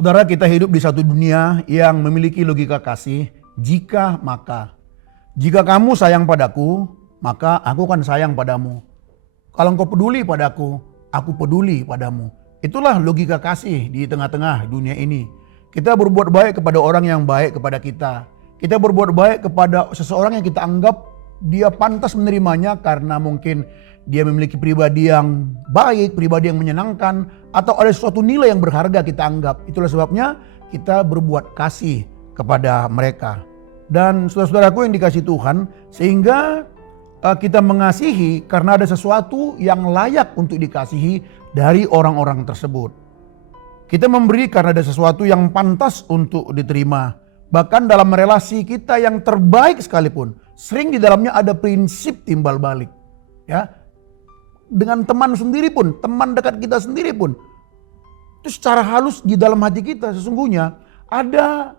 Saudara, kita hidup di satu dunia yang memiliki logika kasih, jika maka. Jika kamu sayang padaku, maka aku akan sayang padamu. Kalau engkau peduli padaku, aku peduli padamu. Itulah logika kasih di tengah-tengah dunia ini. Kita berbuat baik kepada orang yang baik kepada kita. Kita berbuat baik kepada seseorang yang kita anggap dia pantas menerimanya karena mungkin dia memiliki pribadi yang baik, pribadi yang menyenangkan, atau ada suatu nilai yang berharga kita anggap. Itulah sebabnya kita berbuat kasih kepada mereka. Dan saudara-saudaraku yang dikasihi Tuhan, sehingga kita mengasihi karena ada sesuatu yang layak untuk dikasihi dari orang-orang tersebut. Kita memberi karena ada sesuatu yang pantas untuk diterima. Bahkan dalam relasi kita yang terbaik sekalipun, sering di dalamnya ada prinsip timbal balik. Ya, dengan teman sendiri pun, teman dekat kita sendiri pun, itu secara halus di dalam hati kita sesungguhnya ada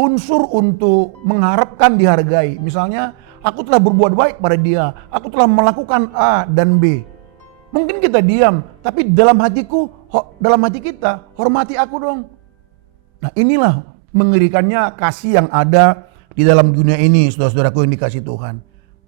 unsur untuk mengharapkan dihargai. Misalnya, aku telah berbuat baik pada dia, aku telah melakukan A dan B. Mungkin kita diam, tapi dalam hati kita, hormati aku dong. Nah, inilah mengerikannya kasih yang ada di dalam dunia ini, saudara-saudaraku yang dikasihi Tuhan.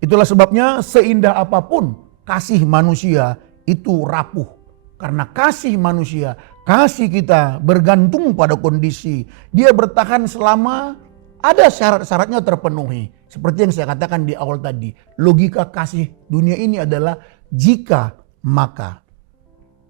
Itulah sebabnya seindah apapun kasih manusia itu rapuh. Karena kasih manusia, kasih kita bergantung pada kondisi. Dia bertahan selama ada syarat-syaratnya terpenuhi. Seperti yang saya katakan di awal tadi. Logika kasih dunia ini adalah jika maka.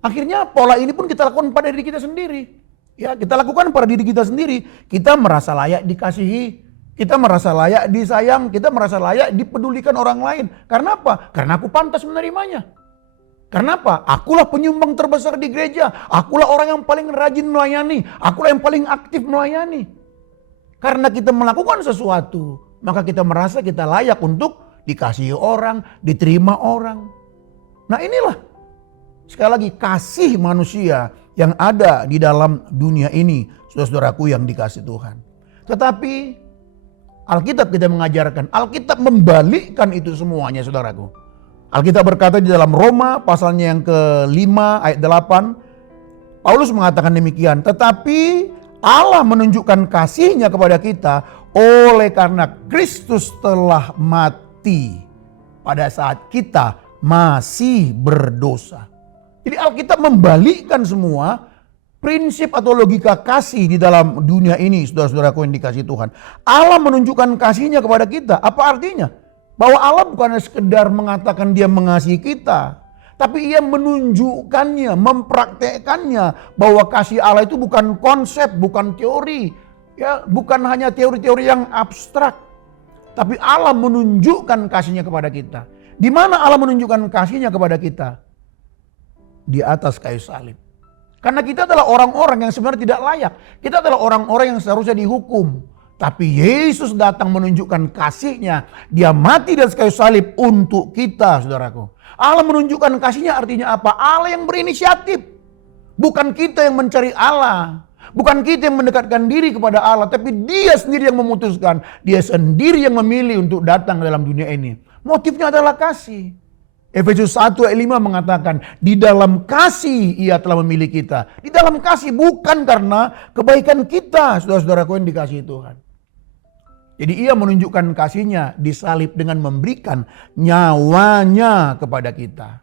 Akhirnya pola ini pun kita lakukan pada diri kita sendiri. Ya, kita lakukan pada diri kita sendiri. Kita merasa layak dikasihi. Kita merasa layak disayang, kita merasa layak dipedulikan orang lain. Karena apa? Karena aku pantas menerimanya. Karena apa? Akulah penyumbang terbesar di gereja. Akulah orang yang paling rajin melayani. Akulah yang paling aktif melayani. Karena kita melakukan sesuatu, maka kita merasa kita layak untuk dikasihi orang, diterima orang. Nah, inilah sekali lagi kasih manusia yang ada di dalam dunia ini, saudara-saudaraku yang dikasihi Tuhan. Tetapi Alkitab kita mengajarkan, Alkitab membalikkan itu semuanya, saudaraku. Alkitab berkata di dalam Roma pasalnya yang ke-5 ayat 8, Paulus mengatakan demikian, tetapi Allah menunjukkan kasih-Nya kepada kita oleh karena Kristus telah mati pada saat kita masih berdosa. Jadi Alkitab membalikkan semua prinsip atau logika kasih di dalam dunia ini, saudara-saudaraku yang dikasihi Tuhan. Allah menunjukkan kasih-Nya kepada kita. Apa artinya? Bahwa Allah bukan sekedar mengatakan Dia mengasihi kita, tapi Ia menunjukkannya, mempraktekkannya, bahwa kasih Allah itu bukan konsep, bukan teori, ya, bukan hanya teori-teori yang abstrak, tapi Allah menunjukkan kasih-Nya kepada kita. Di mana Allah menunjukkan kasih-Nya kepada kita? Di atas kayu salib. Karena kita adalah orang-orang yang sebenarnya tidak layak. Kita adalah orang-orang yang seharusnya dihukum. Tapi Yesus datang menunjukkan kasih-Nya. Dia mati di atas kayu salib untuk kita, saudaraku. Allah menunjukkan kasih-Nya artinya apa? Allah yang berinisiatif. Bukan kita yang mencari Allah. Bukan kita yang mendekatkan diri kepada Allah. Tapi Dia sendiri yang memutuskan. Dia sendiri yang memilih untuk datang ke dalam dunia ini. Motifnya adalah kasih. Efesus 1 ayat 5 mengatakan, di dalam kasih Ia telah memilih kita. Di dalam kasih, bukan karena kebaikan kita, saudara-saudaraku yang dikasihi Tuhan. Jadi Ia menunjukkan kasih-Nya disalib dengan memberikan nyawanya kepada kita.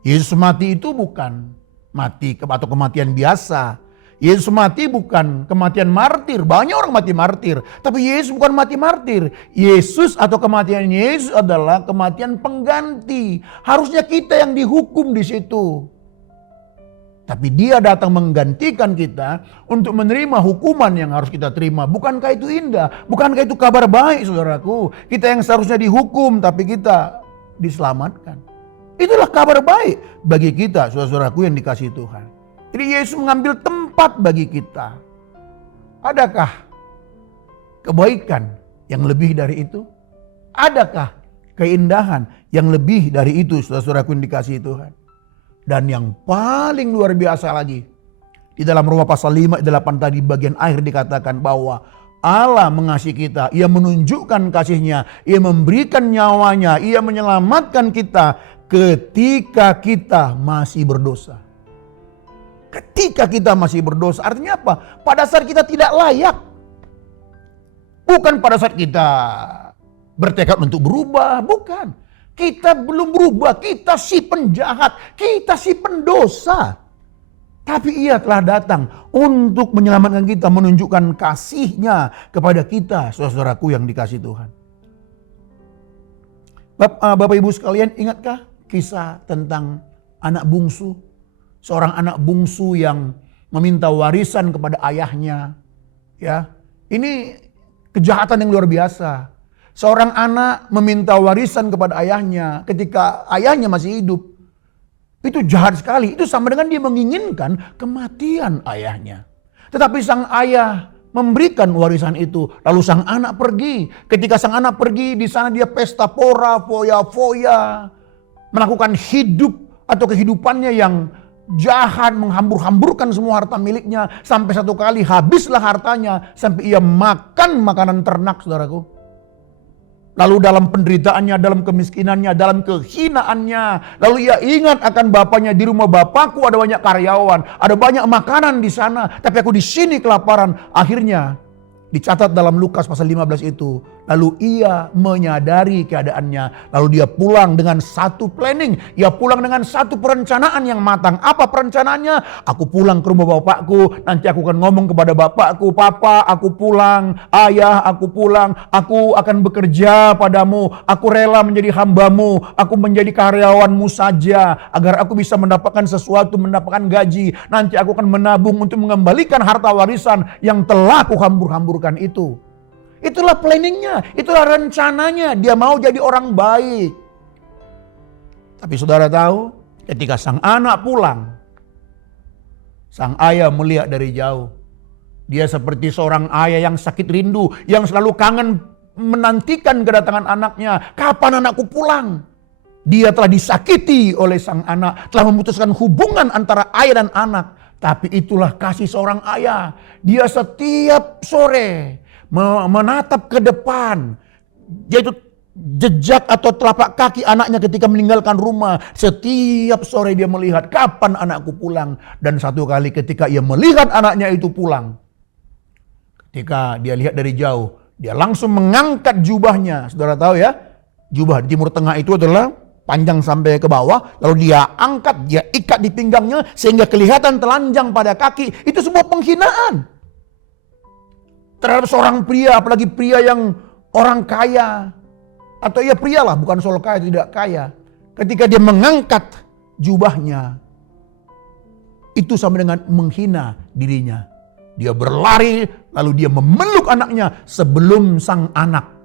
Yesus mati itu bukan mati atau kematian biasa. Yesus mati bukan kematian martir. Banyak orang mati martir. Tapi Yesus bukan mati martir. Yesus atau kematian Yesus adalah kematian pengganti. Harusnya kita yang dihukum di situ. Tapi Dia datang menggantikan kita untuk menerima hukuman yang harus kita terima. Bukankah itu indah? Bukankah itu kabar baik, saudaraku? Kita yang seharusnya dihukum tapi kita diselamatkan. Itulah kabar baik bagi kita, saudara-saudaraku yang dikasihi Tuhan. Jadi Yesus mengambil tempat bagi kita. Adakah kebaikan yang lebih dari itu? Adakah keindahan yang lebih dari itu, saudara-saudaraku yang dikasihi Tuhan? Dan yang paling luar biasa lagi, di dalam Roma pasal 5 ayat 8 tadi bagian akhir dikatakan bahwa Allah mengasihi kita, Ia menunjukkan kasih-Nya, Ia memberikan nyawanya, Ia menyelamatkan kita ketika kita masih berdosa. Ketika kita masih berdosa, artinya apa? Pada saat kita tidak layak. Bukan pada saat kita bertekad untuk berubah, bukan. Kita belum berubah, kita si penjahat, kita si pendosa. Tapi Ia telah datang untuk menyelamatkan kita, menunjukkan kasih-Nya kepada kita, saudara-saudaraku yang dikasihi Tuhan. Bapak Ibu sekalian, ingatkah kisah tentang anak bungsu? Seorang anak bungsu yang meminta warisan kepada ayahnya. Ya, ini kejahatan yang luar biasa. Seorang anak meminta warisan kepada ayahnya ketika ayahnya masih hidup. Itu jahat sekali. Itu sama dengan dia menginginkan kematian ayahnya. Tetapi sang ayah memberikan warisan itu. Lalu sang anak pergi. Ketika sang anak pergi, di sana dia pesta pora, foya-foya. Melakukan hidup atau kehidupannya yang jahat, menghambur-hamburkan semua harta miliknya. Sampai satu kali habislah hartanya. Sampai ia makan makanan ternak, saudaraku. Lalu dalam penderitaannya, dalam kemiskinannya, dalam kehinaannya. Lalu ia ingat akan bapaknya, di rumah bapakku ada banyak karyawan. Ada banyak makanan di sana. Tapi aku di sini kelaparan. Akhirnya dicatat dalam Lukas pasal 15 itu. Lalu ia menyadari keadaannya. Lalu dia pulang dengan satu planning. Ia pulang dengan satu perencanaan yang matang. Apa perencanaannya? Aku pulang ke rumah bapakku. Nanti aku akan ngomong kepada bapakku. Papa, aku pulang. Ayah, aku pulang. Aku akan bekerja padamu. Aku rela menjadi hambamu. Aku menjadi karyawanmu saja. Agar aku bisa mendapatkan sesuatu, mendapatkan gaji. Nanti aku akan menabung untuk mengembalikan harta warisan yang telah aku hambur-hamburkan itu. Itulah planningnya, itulah rencananya. Dia mau jadi orang baik. Tapi saudara tahu, ketika sang anak pulang, sang ayah melihat dari jauh. Dia seperti seorang ayah yang sakit rindu, yang selalu kangen menantikan kedatangan anaknya. Kapan anakku pulang? Dia telah disakiti oleh sang anak, telah memutuskan hubungan antara ayah dan anak. Tapi itulah kasih seorang ayah. Dia setiap sore menatap ke depan, yaitu jejak atau telapak kaki anaknya ketika meninggalkan rumah. Setiap sore dia melihat kapan anakku pulang. Dan satu kali ketika ia melihat anaknya itu pulang, ketika dia lihat dari jauh, dia langsung mengangkat jubahnya. Saudara tahu ya, jubah di Timur Tengah itu adalah panjang sampai ke bawah, lalu dia angkat, dia ikat di pinggangnya sehingga kelihatan telanjang pada kaki. Itu sebuah penghinaan terhadap seorang pria, apalagi pria yang orang kaya. Atau ya pria lah, bukan soal kaya tidak kaya. Ketika dia mengangkat jubahnya, itu sama dengan menghina dirinya. Dia berlari, lalu dia memeluk anaknya sebelum sang anak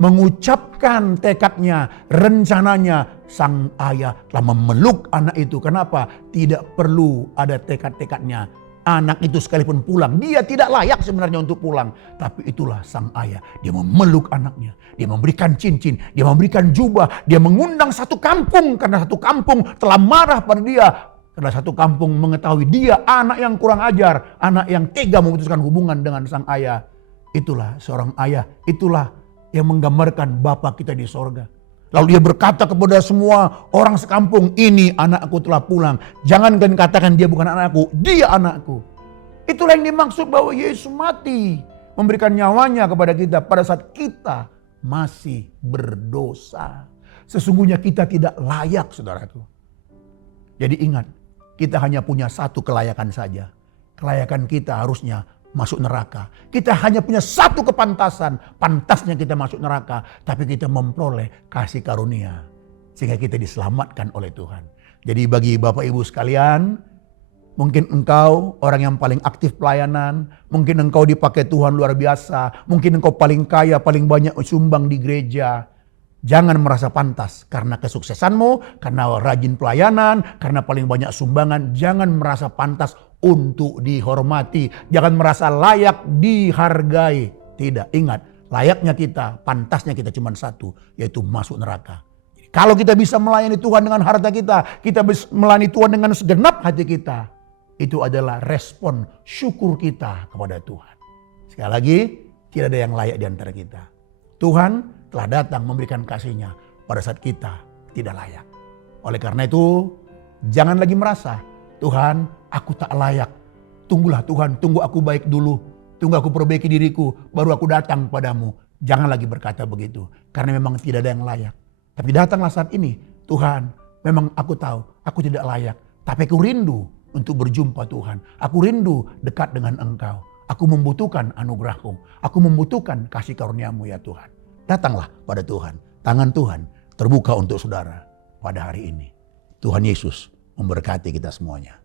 mengucapkan tekadnya, rencananya, sang ayah telah memeluk anak itu. Kenapa? Tidak perlu ada tekad-tekadnya. Anak itu sekalipun pulang, dia tidak layak sebenarnya untuk pulang. Tapi itulah sang ayah. Dia memeluk anaknya. Dia memberikan cincin. Dia memberikan jubah. Dia mengundang satu kampung. Karena satu kampung telah marah pada dia. Karena satu kampung mengetahui dia anak yang kurang ajar. Anak yang tega memutuskan hubungan dengan sang ayah. Itulah seorang ayah. Itulah yang menggambarkan Bapa kita di sorga. Lalu dia berkata kepada semua orang sekampung, ini anakku telah pulang. Jangan katakan dia bukan anakku, dia anakku. Itulah yang dimaksud bahwa Yesus mati. Memberikan nyawanya kepada kita pada saat kita masih berdosa. Sesungguhnya kita tidak layak, saudaraku. Jadi ingat, kita hanya punya satu kelayakan saja. Kelayakan kita harusnya masuk neraka. Kita hanya punya satu kepantasan. Pantasnya kita masuk neraka. Tapi kita memperoleh kasih karunia. Sehingga kita diselamatkan oleh Tuhan. Jadi bagi Bapak Ibu sekalian, mungkin engkau orang yang paling aktif pelayanan. Mungkin engkau dipakai Tuhan luar biasa. Mungkin engkau paling kaya, paling banyak sumbang di gereja. Jangan merasa pantas karena kesuksesanmu, karena rajin pelayanan, karena paling banyak sumbangan. Jangan merasa pantas untuk dihormati. Jangan merasa layak dihargai. Tidak, ingat, layaknya kita, pantasnya kita cuma satu, yaitu masuk neraka. Kalau kita bisa melayani Tuhan dengan harta kita bisa melayani Tuhan dengan segenap hati kita. Itu adalah respon syukur kita kepada Tuhan. Sekali lagi, tidak ada yang layak di antara kita. Tuhan telah datang memberikan kasih-Nya pada saat kita tidak layak. Oleh karena itu, jangan lagi merasa Tuhan, aku tak layak. Tunggulah Tuhan, tunggu aku baik dulu. Tunggu aku perbaiki diriku, baru aku datang padamu. Jangan lagi berkata begitu, karena memang tidak ada yang layak. Tapi datanglah saat ini, Tuhan, memang aku tahu aku tidak layak. Tapi aku rindu untuk berjumpa Tuhan. Aku rindu dekat dengan Engkau. Aku membutuhkan anugerah-Mu. Aku membutuhkan kasih karunia-Mu ya Tuhan. Datanglah pada Tuhan. Tangan Tuhan terbuka untuk saudara pada hari ini. Tuhan Yesus memberkati kita semuanya.